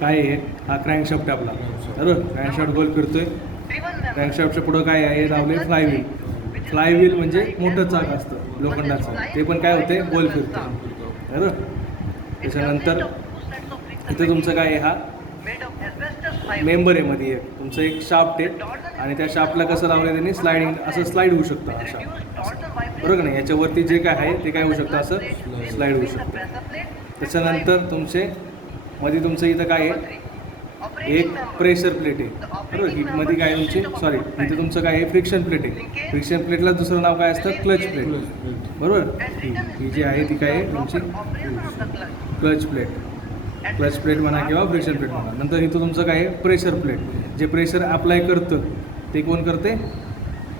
काय आहे, हा क्रँकशाफ्ट आपला बरोबर. क्रँकशाफ्ट गोल फिरतोय. क्रँकशाफ्टच्या पुढं काय आहे लावले, फ्लायव्हील. फ्लायव्हील म्हणजे मोठं चाक असतं लोखंडाचं, ते पण काय होते, गोल फिरतं बरोबर. त्याच्यानंतर इथं तुमचं काय आहे, हा मेंबर आहे मध्ये एक तुमचं एक शाफ्ट आहे, आणि त्या शाफ्टला कसं लावलं त्यांनी, स्लायडिंग असं स्लाईड होऊ शकतं हा शाफ्ट बरोबर नाही. याच्यावरती जे काय आहे ते काय होऊ शकतं, असं स्लाईड होऊ शकतं. त्याच्यानंतर तुमचे मध्ये तुमचं इथं काय आहे, एक प्रेशर प्लेट आहे बरोबर. ही मध्ये काय तुमची सॉरी इथे तुमचं काय आहे, फ्रिक्शन प्लेट आहे. फ्रिक्शन प्लेटला दुसरं नाव काय असतं, क्लच प्लेट बरोबर. ही जी आहे ती काय आहे तुमची क्लच प्लेट. क्लच प्लेट म्हणा किंवा फ्रिक्शन प्लेट म्हणा. नंतर इथं तुमचं काय आहे, प्रेशर प्लेट. जे प्रेशर अप्लाय करतं ते कोण करते,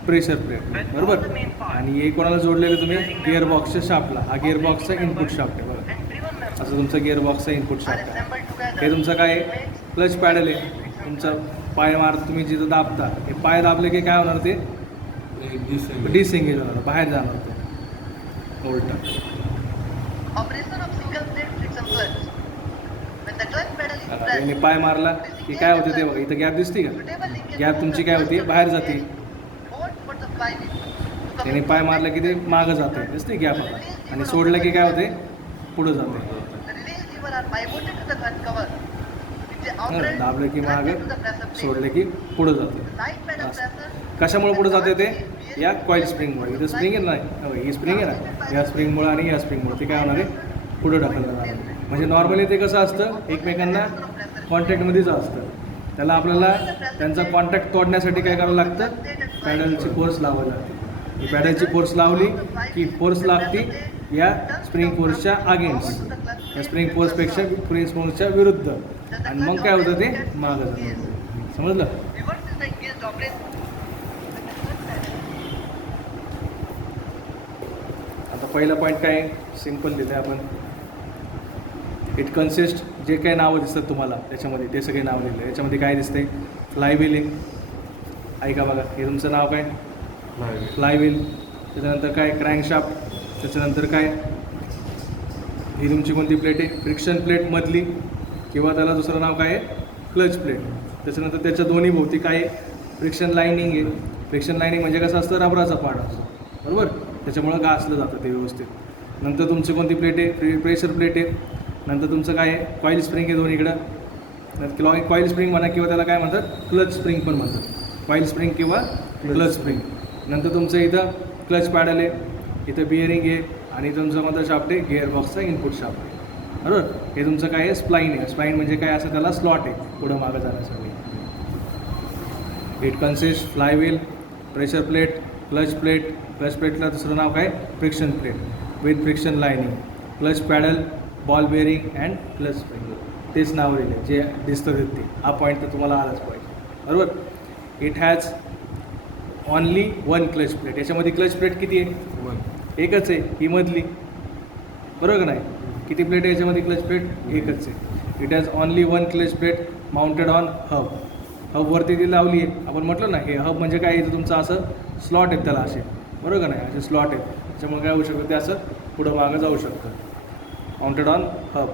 प्रेशर प्लेट बरोबर. आणि हे कोणाला जोडलेलं तुम्ही, गिअरबॉक्सच्या शाफ्टला. हा गिअरबॉक्सचा इनपुट शाफ्ट आहे बघा, असं तुमचा गिअरबॉक्सचा इनपुट शाफ्ट आहे. हे तुमचं काय आहे, क्लच पॅडल आहे. तुमचा पाय मार तुम्ही जिथं दाबता, हे पाय दाबले की काय होणार, ते डिसएंगेज होणार, बाहेर जाणार ते उलटा. यांनी पाय मारला की काय होते ते बघा, इथं गॅप दिसते का, गॅप तुमची काय होती, बाहेर जाते. त्याने पाय मारला की ते मागं जाते, दिसते गॅप आता. आणि सोडलं की काय होते, पुढं जाते. दाबलं की मागं, सोडलं की पुढं जाते. कशामुळे पुढे जाते ते, या कॉईल स्प्रिंगमुळे. इथं स्प्रिंग आहे ना, ही स्प्रिंग आहे ना, या स्प्रिंगमुळे आणि या स्प्रिंगमुळे ते काय होणार आहे, पुढं ढकललं जाणार. म्हणजे नॉर्मली ते कसं असतं, एकमेकांना कॉन्टॅक्टमध्येच असतं. त्याला आपल्याला त्यांचा कॉन्टॅक्ट तोडण्यासाठी काय करावं लागतं, पॅडलची फोर्स लावावी लागते. ही पॅडलची फोर्स लावली की फोर्स लागते या स्प्रिंग फोर्सच्या अगेन्स्ट, या स्प्रिंग फोर्सपेक्षा स्प्रिंग फोर्सच्या विरुद्ध, आणि मग काय होतं ते मागं जातं. समजलं. आता पहिला पॉईंट काय, सिम्पल लिहिलं आहे आपण. इट कन्सिस्ट, जे काही नावं दिसतात तुम्हाला त्याच्यामध्ये ते सगळे नाव लिहिले. याच्यामध्ये काय दिसते, फ्लायव्हील आहे. ऐका बघा, हे तुमचं नाव काय, फ्लायव्हील. त्याच्यानंतर काय, क्रँकशाफ्ट. त्याच्यानंतर काय, ही तुमची कोणती प्लेट आहे, फ्रिक्शन प्लेट मधली, किंवा त्याला दुसरं नाव काय आहे, क्लच प्लेट. त्याच्यानंतर त्याच्या दोन्ही भोवती काय आहे, फ्रिक्शन लाईनिंग आहे. फ्रिक्शन लाईनिंग म्हणजे कसं असतं, रबराचा पार्ट असतो बरोबर, त्याच्यामुळं घासलं जातं ते व्यवस्थित. नंतर तुमची कोणती प्लेट आहे, प्रेशर प्लेट आहे. नंतर तुमचं काय आहे, कॉईल स्प्रिंग आहे दोन्हीकडं. कॉईल स्प्रिंग म्हणा किंवा त्याला काय म्हणतात, क्लच स्प्रिंग पण म्हणतात, कॉईल स्प्रिंग किंवा क्लच स्प्रिंग. नंतर तुमचं इथं क्लच पॅडल आहे, इथं बिअरिंग आहे, आणि तुमचं कोणतं शाफ्ट आहे, गिअरबॉक्सचा इनपुट शाफ्ट आहे बरोबर. हे तुमचं काय आहे, स्प्लाईन आहे. स्प्लाईन म्हणजे काय असं, त्याला स्लॉट आहे पुढं मागं जाण्यासाठी. It consist flywheel, pressure plate, clutch plate. Clutch प्लेटला दुसरं नाव काय, friction plate with friction lining. Clutch pedal, ball bearing and clutch spring, तेच नाव लिहिले जे दिसतं ते. हा पॉईंट तर तुम्हाला आलाच पाहिजे बरोबर. It has only one clutch plate. याच्यामध्ये क्लच प्लेट किती आहे, एकच आहे, ही मधली बरोबर नाही. किती प्लेट आहे याच्यामध्ये, क्लच प्लेट एकच आहे. It has only one clutch plate mounted on hub. हबवरती ती लावली आहे. आपण म्हटलं ना, हे हब म्हणजे काय, इथं तुमचं असं स्लॉट आहेत त्याला असे बरोबर नाही, असे स्लॉट आहेत. त्याच्यामुळे काय होऊ शकतं, ते असं पुढं मागं जाऊ शकतं. Mounted on hub.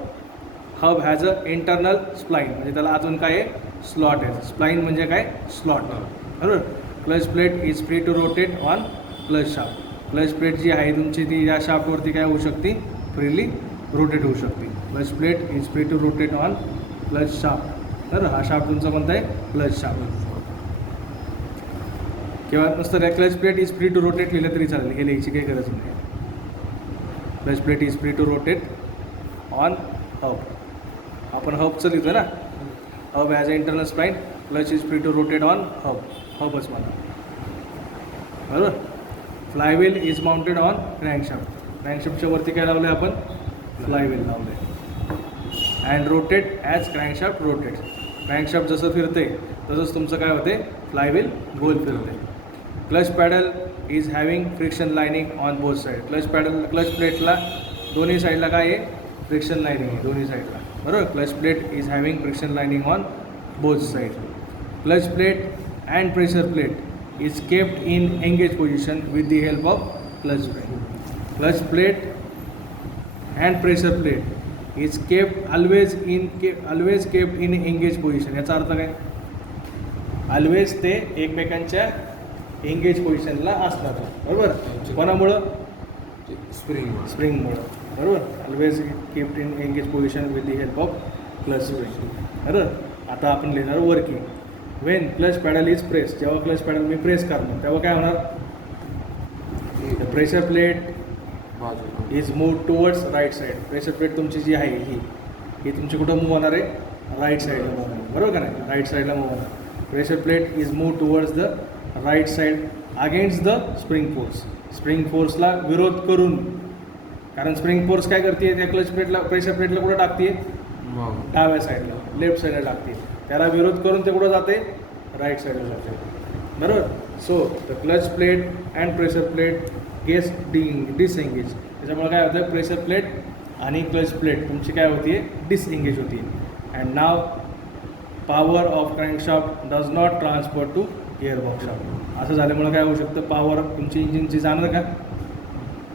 Hub has a internal spline, म्हणजे त्याला अजून काय आहे, स्लॉट आहे. स्प्लाईन म्हणजे काय, स्लॉट बरोबर. Clutch plate is free to rotate on clutch shaft. Clutch plate जी आहे तुमची ती या शाफ्टवरती काय होऊ शकते, फ्रीली रोटेट होऊ शकते. Clutch plate is free to rotate on clutch shaft. तर हा शाफ्ट तुमचा कोणता आहे, क्लच शाफ्ट. किंवा नुसतं clutch plate is free to rotate लिहिलं तरी चालेल, हे लिहायची काही गरज नाही. Clutch plate is free to rotate on hub. आपण हबचं लिहितो ना, hub as a internal spline, clutch is free to rotate on hub. हबच म्हणा बरोबर. Flywheel is mounted on crankshaft. क्रँकशाफ्टच्या वरती काय लावलं आहे आपण, फ्लायव्हील लावलं आहे. And rotate as crankshaft rotate. Crankshaft जसं फिरते तसंच तुमचं काय होते, फ्लायव्हील गोल फिरते. Clutch pedal is having friction lining on both side. Clutch प्लेटला दोन्ही साईडला काय आहे, फ्रिक्शन लाईनिंग आहे दोन्ही साईडला बरोबर. Clutch plate is having friction lining on both side. Clutch plate and pressure plate is kept in engage position with the help of clutch spring. Clutch plate and pressure plate is kept always kept in engage position. याचा अर्थ काय? Always ते एकमेकांच्या engage पोझिशनला असतात, बरोबर. कोणामुळं? स्प्रिंगमुळं, बरोबर. Always kept in engage position with the help of clutch spring, बरोबर. आता आपण लिहिणार working. When clutch pedal is press, जेव्हा क्लच पॅडल मी प्रेस करणार तेव्हा काय होणार? The pressure plate is move towards right side. Pressure plate तुमची जी आहे ही तुमची कुठं मूव्ह होणार आहे? राईट साईडला मूव्ह होणार, बरोबर का नाही? राईट साईडला मूव्ह होणार. Pressure plate is move towards the right side against the spring force. Spring फोर्सला विरोध करून, कारण स्प्रिंग फोर्स काय करते? त्या क्लच प्लेटला, प्रेशर प्लेटला कुठं टाकते? डाव्या साईडला, लेफ्ट साईडला टाकते. त्याला विरोध करून ते कुठं जाते? राईट साईडला जाते, बरोबर. So the clutch plate and pressure plate gets disengage. त्याच्यामुळे काय होतं? प्रेशर प्लेट आणि क्लच प्लेट तुमची काय होती? डिसएंगेज होती. And now power of crankshaft does not transfer to gearbox shaft. असं झाल्यामुळे काय होऊ शकतं? पॉवर तुमची इंजिनची जाणार का?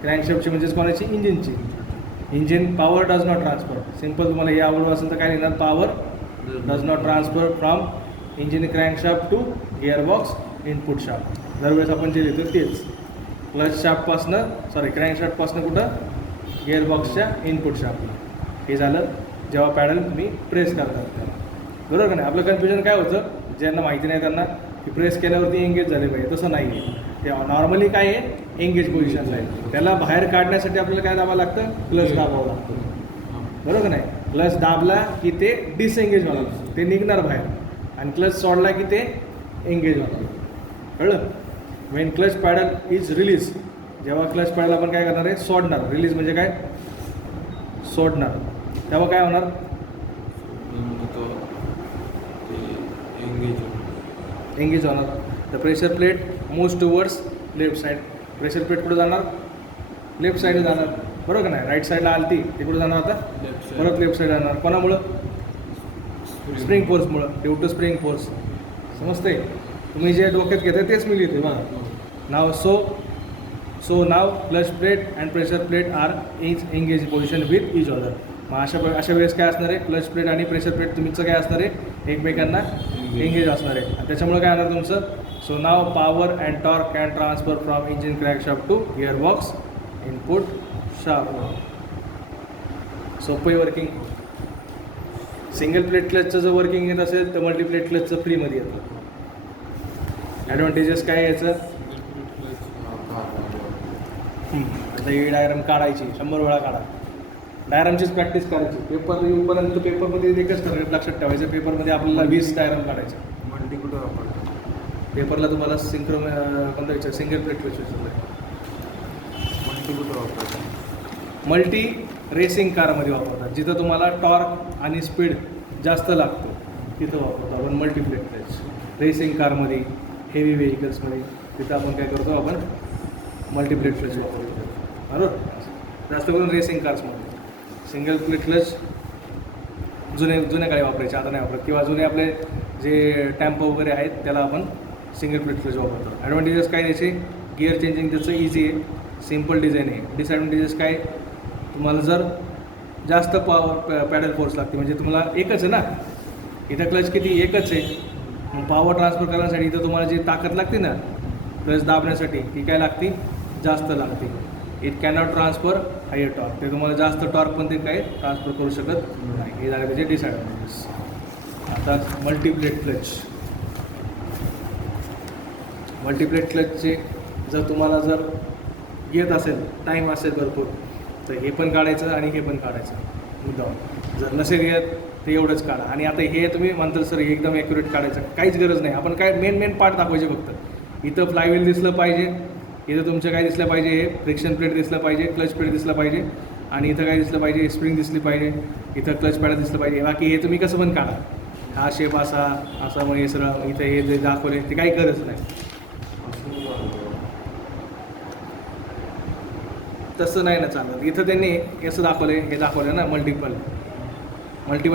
क्रँकशाफ्टची म्हणजेच कोणाची? इंजिनची. Engine power does not transfer. Simple तुम्हाला हे आवडलं असेल तर काय लिहिणार? Power does not transfer from engine crankshaft to gearbox input shaft. दरवेळेस आपण जे लिहितो तेच. क्लच शाफ्टपासनं क्रँकशाफ्टपासनं कुठं? गिअरबॉक्सच्या इनपुट शाफ्टला. हे झालं जेव्हा पॅडल तुम्ही प्रेस करतात त्याला, बरोबर का नाही? आपलं कन्फ्युजन काय होतं? ज्यांना माहिती नाही त्यांना की प्रेस केल्यावरती एंगेज झाले पाहिजे, तसं नाही आहे. ते नॉर्मली काय आहे? एंगेज पोझिशनला आहे. त्याला बाहेर काढण्यासाठी आपल्याला काय दाबावं लागतं? क्लच दाबावं लागतं, बरोबर का नाही? क्लच दाबला की ते डिसएंगेज होणार, ते निघणार बाहेर. आणि क्लच सोडला की ते एंगेज होणार, कळलं? When clutch pedal is release, जेव्हा क्लच पॅडल आपण काय करणार आहे? सोडणार. रिलीज म्हणजे काय? सोडणार. तेव्हा काय होणार? एंगेज होणार. The pressure plate moves towards left side. Pressure plate कुठं जाणार? लेफ्ट साईडला जाणार, बरोबर का नाही? राईट साईडला आली ती, ते कुठं जाणार? आता परत लेफ्ट साईड जाणार. कोणामुळं? स्प्रिंग फोर्समुळं. Due to spring force. समजते? तुम्ही जे डोक्यात घेता तेच मी लिहिते बघा. Now so now clutch plate and pressure plate are is engage position with each other. मग अशा वेळेस काय असणार आहे? क्लच प्लेट आणि प्रेशर प्लेट तुमचं काय असणार आहे? एकमेकांना एंगेज असणार आहे. आणि त्याच्यामुळे काय होणार तुमचं? So now power and torque can transfer from engine crankshaft to gearbox input shaft. सोपं वर्किंग. सिंगल प्लेट क्लचचं जर वर्किंग येत असेल तर मल्टी प्लेट क्लचचं फ्रीमध्ये येतं. ॲडव्हान्टेजेस काय याचं? आता ही डायग्राम काढायची 100 वेळा काढा. डायग्रामचीच प्रॅक्टिस करायची. पेपर येऊपर्यंत पेपरमध्ये एकच ठरवलं लक्षात ठेवायचं. पेपरमध्ये आपल्याला 20 डायग्राम काढायचे. मल्टी कुठं वापरतो? पेपरला तुम्हाला कोणता विचार? सिंगल प्लेट क्लच विचारलं. मल्टी कुठं वापरतो? मल्टी रेसिंग कारमध्ये वापरतात. जिथं तुम्हाला टॉर्क आणि स्पीड जास्त लागतो तिथं वापरतो आपण मल्टी प्लेट क्लच. रेसिंग कारमध्ये, हेवी व्हेकल्समध्ये तिथं आपण काय करतो? आपण मल्टी प्लेट क्लच वापरतो, बरोबर. जास्त करून रेसिंग कार्समध्ये. सिंगल प्लेट क्लच जुन्या काळी वापरायचे, आता नाही वापरत. किंवा जुने आपले जे टॅम्पो वगैरे आहेत त्याला आपण सिंगल प्लेट क्लच वापरतो. ॲडव्हान्टेजेस काय त्याचे? गिअर चेंजिंग त्याचं इझी आहे, सिम्पल डिझाईन आहे. डिसॲडव्हान्टेजेस काय? तुम्हाला जर जास्त पॅडल फोर्स लागते, म्हणजे तुम्हाला एकच आहे ना, इथं क्लच किती? एकच आहे. मग पॉवर ट्रान्सफर करण्यासाठी इथं तुम्हाला जी ताकद लागते ना क्लच दाबण्यासाठी, ती काय लागते? जास्त लागते. It cannot transfer higher torque. ते तुम्हाला जास्त टॉर्क पण ते काय ट्रान्सफर करू शकत नाही. हे झाले त्याचे डिसॲडव्हान्टेजेस. आता मल्टीप्लेट क्लच. मल्टीप्लेट क्लचचे जर तुम्हाला जर येत असेल, टाईम असेल भरपूर, तर हे पण काढायचं आणि हे पण काढायचं मुद्दाम. जर नसेल येत तर एवढंच काढा. आणि आता हे तुम्ही म्हणताल सर हे एकदम ॲक्युरेट काढायचं, काहीच गरज नाही. आपण काय मेन पार्ट दाखवायचे फक्त. इथं फ्लायव्हील दिसलं पाहिजे, इथं तुमचं काय दिसलं पाहिजे? हे फ्रिक्शन प्लेट दिसलं पाहिजे, क्लच प्लेट दिसलं पाहिजे, आणि इथं काय दिसलं पाहिजे? स्प्रिंग दिसली पाहिजे, इथं क्लच पॅड दिसलं पाहिजे. बाकी हे तुम्ही कसं पण काढा. हा शेप असा मग हे सरळ इथं हे जे दाखवले ते काही गरज नाही. तसं नाही ना चालत. इथं त्यांनी असं हे दाखवलं ना मल्टिपल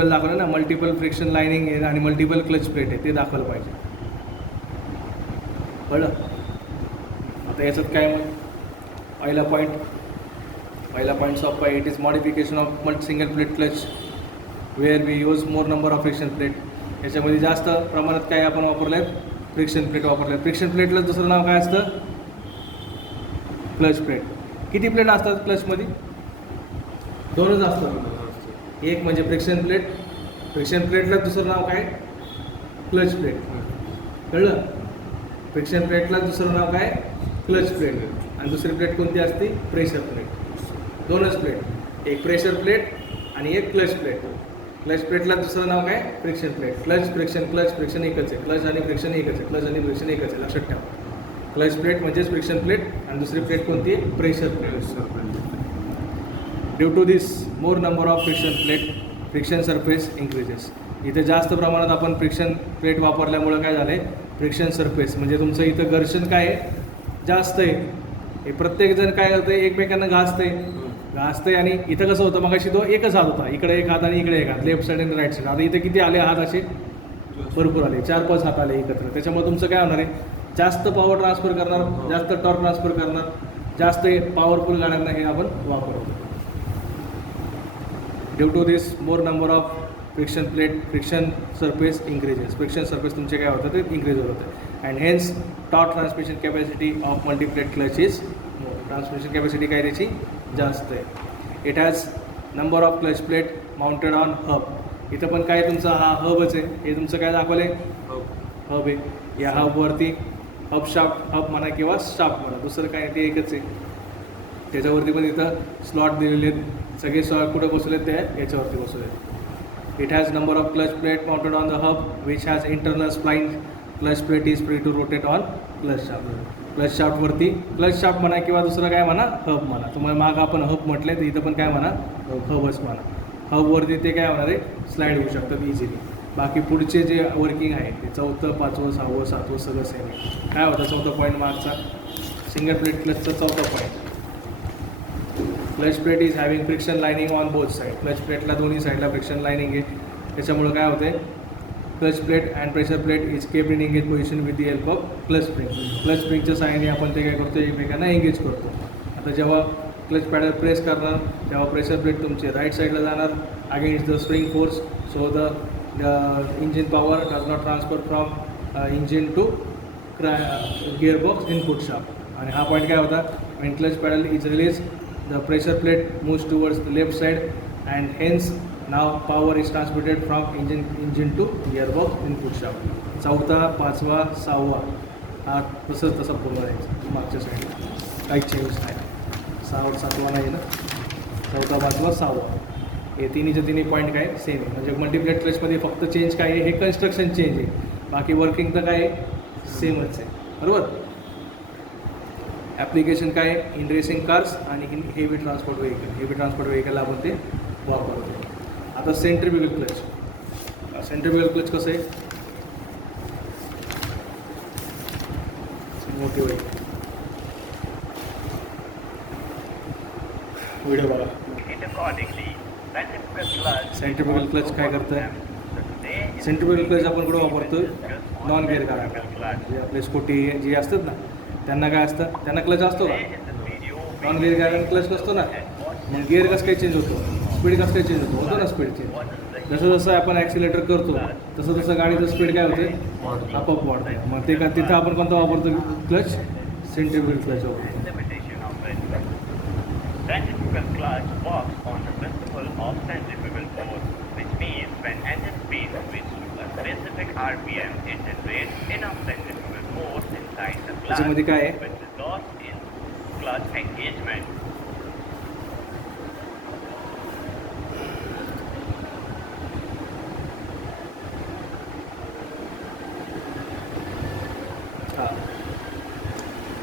दाखवलं ना, मल्टिपल फ्रिक्शन लाईनिंग आहे आणि मल्टिपल क्लच प्लेट आहे, ते दाखवलं पाहिजे. कळलं? आता याच्यात काय? मग पहिला पॉईंट पहिला points of it is modification of single plate clutch where we use more number of friction plate. याच्यामध्ये जास्त प्रमाणात काय आपण वापरले आहेत, फ्रिक्शन प्लेट वापरले. फ्रिक्शन प्लेटला दुसरं नाव काय असतं, क्लच प्लेट. किती प्लेट असतात क्लचमध्ये, दोनच असतात. एक म्हणजे फ्रिक्शन प्लेट, फ्रिक्शन प्लेटला दुसरं नाव काय, क्लच प्लेट. कळलं, फ्रिक्शन प्लेटला दुसरं नाव काय, क्लच प्लेट. आणि दुसरी प्लेट कोणती असते, प्रेशर प्लेट. दोनच प्लेट, एक प्रेशर प्लेट आणि एक क्लच प्लेट. क्लच प्लेटला दुसरं नाव काय, फ्रिक्शन प्लेट. क्लच फ्रिक्शन एकच आहे, क्लच आणि फ्रिक्शन एकच आहे, क्लच आणि फ्रिक्शन एकच आहे, लक्षात ठेवा. क्लच प्लेट म्हणजेच फ्रिक्शन प्लेट आणि दुसरी प्लेट कोणती आहे, pressure plate. Due to this more number of friction plate friction surface increases. इथे जास्त प्रमाणात आपण फ्रिक्शन प्लेट वापरल्यामुळं काय झालं आहे, फ्रिक्शन सरफेस म्हणजे तुमचं इथं घर्षण काय आहे, जास्त आहे. हे प्रत्येकजण काय करतं, एकमेकांना घासतंय आणि इथं कसं होतं, मगाशी तो एकच हात होता, इकडे एक हात आणि इकडे एक हात, लेफ्ट साईड आणि राईट साईड. आता इथे किती आले हात, असे भरपूर आले, 4-5 हात आले एकत्र. त्याच्यामुळे तुमचं काय होणार आहे, जास्त पॉवर ट्रान्सफर करणार, जास्त टॉर्क ट्रान्सफर करणार, जास्त पॉवरफुल गाड्यांना हे आपण वापरतो. Due to this more number of friction plate friction surface increases. Friction surface तुमचे काय होतं, ते इन्क्रीज होत होतं. And hence torque transmission capacity of multiplate clutch is more. Transmission capacity काय त्याची जास्त आहे. It has number of clutch plate mounted on hub. इथं पण काय तुमचा हा हबच आहे, हे तुमचं काय दाखवलं आहे, हब आहे. या हबवरती हब शाफ्ट, हब म्हणा किंवा शाफ्ट म्हणा, दुसरं काय ते एकच आहे. त्याच्यावरती पण इथं स्लॉट दिलेले आहेत, सगळे स्लॉट कुठं बसवले आहेत, ते याच्यावरती बसवले आहेत. It has number of clutch plate mounted on the hub which has internal spline. Clutch plate is free to rotate on clutch shaft. Clutch शाफ्टवरती, क्लच शाफ्ट म्हणा किंवा दुसरं काय म्हणा, हब म्हणा. तुम्हाला मागं आपण हब म्हटलं, तर इथं पण काय म्हणा, हबच म्हणा. हबवरती ते काय होणार आहे, स्लाईड होऊ शकतात इझिली. बाकी पुढचे जे वर्किंग आहे ते 4, 5, 6, 7 सगळं सेम आहे. काय होतं 4था पॉईंट मागचा, सिंगल प्लेट क्लचचा 4था point. Clutch plate is having friction lining on both side. Clutch प्लेटला दोन्ही साईडला फ्रिक्शन लायनिंग आहे. त्याच्यामुळं काय होते, clutch plate and pressure plate is kept in engage position with the help of clutch spring. Clutch स्प्रिंगच्या साहाय्याने आपण ते काय करतो, एकमेकांना एंगेज करतो. आता जेव्हा क्लच पॅडल प्रेस करणार तेव्हा प्रेशर प्लेट तुमचे राईट साईडला जाणार against the spring force. So the engine power does not transfer from engine to gearbox input shaft. आणि हा पॉईंट काय होता, when clutch pedal is released the pressure plate moves towards the left side and hence now power is transmitted from engine to gearbox input shaft. 4था, 5वा, 6वा हा तसंच तसा पूर्ण राहायचं. मागच्या साईडला काही चेंज नाही. 6वा 7वा नाही ना, 4था, 5वा, 6वा हे तिन्ही पॉईंट काय सेम आहे. म्हणजे मल्टीप्लेट क्लचमध्ये फक्त चेंज काय आहे, हे कन्स्ट्रक्शन चेंज आहे, बाकी वर्किंग तर काय सेमच आहे, बरोबर. ॲप्लिकेशन काय आहे, इन रेसिंग कार्स आणि इन हेवी ट्रान्सपोर्ट व्हेकलला आपण ते वापरतो. आता सेंट्रिफ्युगल क्लच. सेंट्रिफ्युगल क्लच कसं आहे, मोठी होईल व्हिडिओ बघा. सेंट्रिफ्युगल क्लच काय करतं, सेंट्रिफ्युगल क्लच आपण कुठं वापरतो, नॉन गिअर गाड्या जे आपले स्कूटी जी असतात ना त्यांना काय असतं, त्यांना क्लच असतो का, नॉन गिअर गाड्यांना क्लच नसतो ना. मग गिअर कसं काही चेंज होतो, स्पीड कसं काही चेंज होतो ना स्पीड चेंज. जसं जसं आपण ॲक्सिलेटर करतो तसं तसं गाडीचं स्पीड काय होते, आपोआप वाढते. मग ते का तिथं आपण कोणता वापरतो, क्लच, सेंट्रिफ्युगल क्लच वापरतो. Centrifugal clutch works on the principle of centrifugal force, which means when engine speed reaches a specific RPM, it generates enough centrifugal force inside the clutch, त्याच्यामध्ये काय आहे, which results in clutch engagement.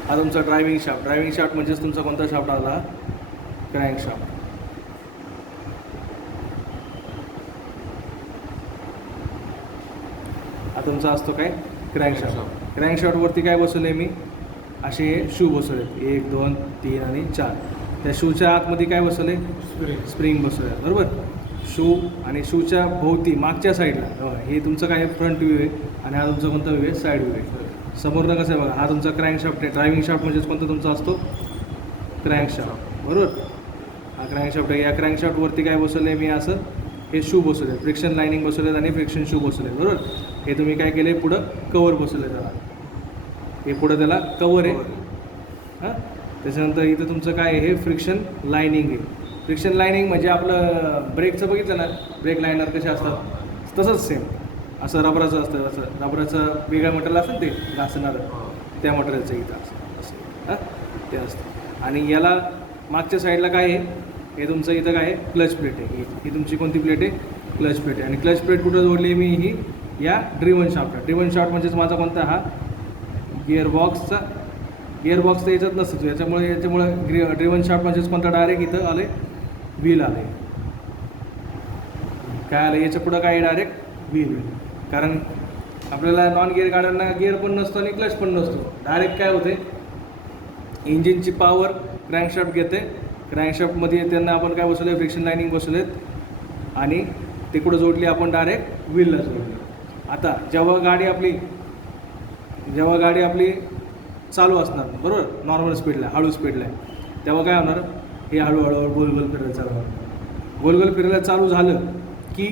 हा तुमचा driving shaft. Driving shaft म्हणजेच तुमचा कोणता shaft आला, crank shaft. हा तुमचा असतो काय, क्रँक शाफ्ट. क्रँक शाफ्टवरती काय बसवले मी, असे शू बसवले 1, 2, 3 आणि 4. त्या शूच्या आतमध्ये काय बसवले, स्प्रिंग बसवले, बरोबर. शू आणि शूच्या भोवती मागच्या साईडला हे तुमचं काय फ्रंट व्ह्यू आहे आणि हा तुमचा कोणता व्ह्यू आहे, साईड व्ह्यू आहे. समोरनं कसं आहे बघा, हा तुमचा क्रँक शाफ्ट आहे. ड्रायव्हिंग शाफ्ट म्हणजेच कोणता तुमचा असतो, क्रँक शाफ्ट, बरोबर. हा क्रँकशाफ्ट आहे. या क्रँकशाफ्टवरती काय बसवलं आहे मी असं हे शू बसवले, फ्रिक्शन लाईनिंग बसवलेत आणि फ्रिक्शन शू बसवले, बरोबर. हे तुम्ही काय केले, पुढं कवर बसवले त्याला, हे पुढं त्याला कवर आहे. हां, त्याच्यानंतर इथं तुमचं काय आहे, हे फ्रिक्शन लाईनिंग आहे. फ्रिक्शन लाईनिंग म्हणजे आपलं ब्रेकचं बघितलं ना, ब्रेक लायनर कसे असतात तसंच सेम असं रबराचं असतं, असं रबराचं वेगळं मटेरियल असतं ते घासणारं, त्या मटेरियलचं इथं असं असं हां ते असतं. आणि याला मागच्या साईडला काय आहे, हे तुमचं इथं काय आहे, क्लच प्लेट आहे. ही तुमची कोणती प्लेट आहे, क्लच प्लेट आहे. आणि क्लच प्लेट कुठं जोडली मी, ही या ड्रिव्हन शाफ्ट. ड्रिव्हन शाफ्ट म्हणजेच माझा कोणता, हा गिअरबॉक्सचा. गिअरबॉक्स तर याच्यात नसतं, याच्यामुळे ड्रिव्हन शाफ्ट म्हणजेच कोणता, डायरेक्ट इथं आले व्हील आले. काय आलं याच्या पुढं, काय डायरेक्ट व्हील. कारण आपल्याला नॉन गिअर गाड्यांना गिअर पण नसतो आणि क्लच पण नसतो. डायरेक्ट काय होते, इंजिनची पॉवर क्रँकशाफ्ट घेते, क्रँकशाफ्टमध्ये त्यांना आपण काय बसवलं, फ्रिक्शन लाईनिंग बसवलेत आणि ते कुठं जोडली आपण, डायरेक्ट व्हीलला जोडली. आता जेव्हा गाडी आपली चालू असणार, बरोबर, नॉर्मल स्पीडला, हळू स्पीडला, तेव्हा काय होणार, हे हळूहळू गोल फिरायला चालू होणार. गोल फिरायला चालू झालं की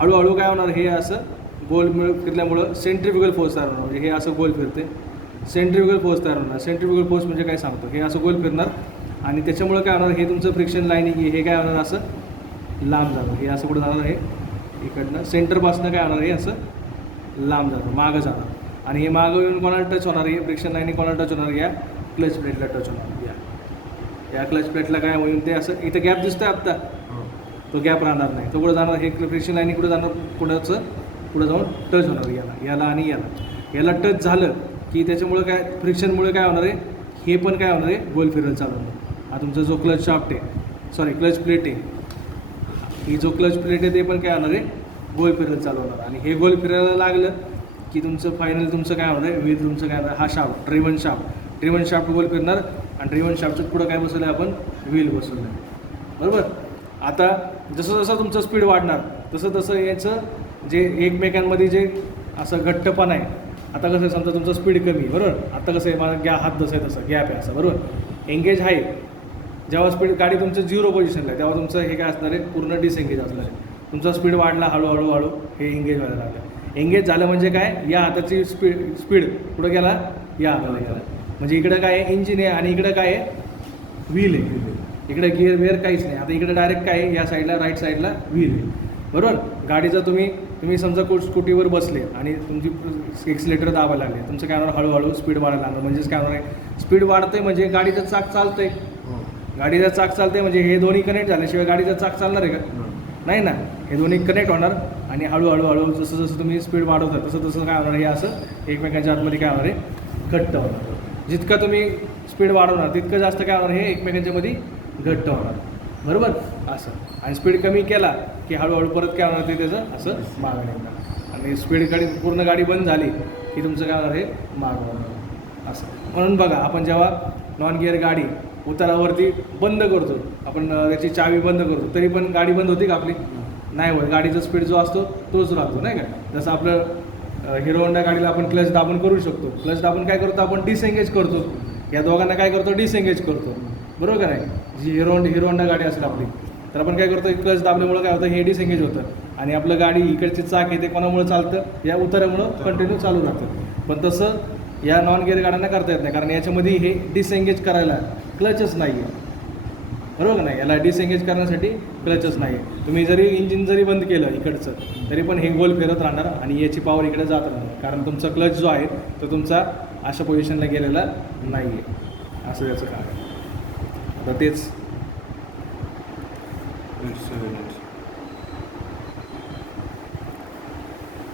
हळूहळू काय होणार, हे असं गोल फिरल्यामुळं सेंट्रिफ्युगल फोर्स तयार होणार. म्हणजे हे असं गोल फिरते, सेंट्रिफ्युगल फोर्स तयार होणार. सेंट्रिफ्युगल फोर्स म्हणजे काय सांगतो, हे असं गोल फिरणार आणि त्याच्यामुळं काय होणार, हे तुमचं फ्रिक्शन लाईनिंग हे काय होणार, असं लांब जाणार. हे असं कुठं जाणार, हे इकडनं सेंटरपासनं काय होणार, हे असं लांब जाणार, मागं जाणार. आणि हे मागं येऊन कोणाला टच होणार, हे फ्रिक्शन लाईनिंग कोणाला टच होणार, या क्लच प्लेटला टच होणार. या क्लच प्लेटला काय होईल, ते असं इथं गॅप दिसतोय आत्ता, तो गॅप राहणार नाही, तो कुठं जाणार, हे फ्रिक्शन लाईनिंग कुठं जाणार, पुढं जाऊन टच होणार याला आणि याला टच झालं की त्याच्यामुळं काय, फ्रिक्शनमुळे काय होणार आहे, हे पण काय होणार आहे, गोल फिरायला चालू होणार. हा तुमचा जो क्लच शाफ्ट आहे, क्लच प्लेट आहे, ही जो क्लच प्लेट आहे ते पण काय होणार आहे, गोल फिरायला चालू होणार. आणि हे गोल फिरायला लागलं की तुमचं फायनल तुमचं काय होणार आहे, व्हील तुमचं काय होणार, हा शाफ्ट ड्रिव्हन शाफ्ट गोल फिरणार आणि ड्रिव्हन शाफ्टचं पुढं काय बसवलं आहे आपण, व्हील बसवलं आहे, बरोबर. आता जसं तुमचं स्पीड वाढणार तसं याचं जे एकमेकांमध्ये जे असं घट्टपणा आहे, आता कसं समजा तुमचं स्पीड कमी, बरोबर, आता कसं आहे, मला हात जसं आहे तसं गॅप आहे असं, बरोबर. एंगेज आहे, जेव्हा स्पीड गाडी तुमचं 0 पोझिशनला आहे तेव्हा तुमचं हे काय असणार आहे, पूर्ण डिसएंगेज असणार आहे. तुमचा स्पीड वाढला हळूहळू हे एंगेज व्हायला लागलं. एंगेज झालं म्हणजे काय, या हाताची स्पीड पुढं गेला, या हाताला गेला, म्हणजे इकडं काय आहे, इंजिन आहे आणि इकडं काय आहे, व्हील आहे. इकडे गिअर काहीच नाही. आता इकडे डायरेक्ट काय आहे, या साईडला राईट साईडला व्हील आहे, बरोबर. गाडीचं तुम्ही समजा स्कूटीवर बसले आणि तुमची एक्सिलेटर दाबायला लागले, तुमचं काय होणार, हळूहळू स्पीड वाढायला लागणार. म्हणजेच काय होणार आहे, स्पीड वाढते म्हणजे गाडीचं चाक चालतंय, म्हणजे हे दोन्ही कनेक्ट झाल्याशिवाय गाडीचं चाक चालणार आहे का, नाही ना. हे दोन्ही कनेक्ट होणार आणि हळूहळू जसं तुम्ही स्पीड वाढवता तसं काय होणार, हे असं एकमेकांच्या आतमध्ये काय होणार आहे, घट्ट होणार. जितकं तुम्ही स्पीड वाढवणार तितकं जास्त काय होणार, हे एकमेकांच्या मध्ये घट्ट होणार, बरोबर असं. आणि स्पीड कमी केला की हळूहळू परत काय होणार, ते त्याचं असं मागं निघणार. आणि स्पीड पूर्ण गाडी बंद झाली की तुमचं काय होणार, हे मागं होणार असं. म्हणून बघा, आपण जेव्हा नॉन गिअर गाडी उतारावरती बंद करतो, आपण त्याची चावी बंद करतो, तरी पण गाडी बंद होती का आपली, नाही होत. गाडीचा स्पीड जो असतो तोच राहतो, नाही का. जसं आपलं हिरो होंडा गाडीला आपण क्लच दाबून करू शकतो, क्लच दाबून काय करतो आपण, डिसएंगेज करतो. या दोघांना काय करतो, डिसएंगेज करतो, बरोबर का नाही. जी हिरो होंडा गाडी असेल आपली, तर आपण काय करतो, क्लच दाबल्यामुळं काय होतं, हे डिसएंगेज होतं आणि आपलं गाडी इकडचे चाक आहे ते कोणामुळे चालतं, या उतारामुळं कंटिन्यू चालू राहतं. पण तसं या नॉन गिअर गाड्यांना करता येत नाही, कारण याच्यामध्ये हे डिसएंगेज करायला क्लचच नाही आहे, बरोबर का नाही. याला डिसएंगेज करण्यासाठी क्लचच नाही आहे. तुम्ही जरी इंजिन जरी बंद केलं इकडचं, तरी पण हे गोल फिरत राहणार आणि याची पॉवर इकडे जात राहणार, कारण तुमचा क्लच जो आहे तो तुमचा अशा पोझिशनला गेलेला नाही आहे, असं याचं कारण. आता तेच 7 minutes.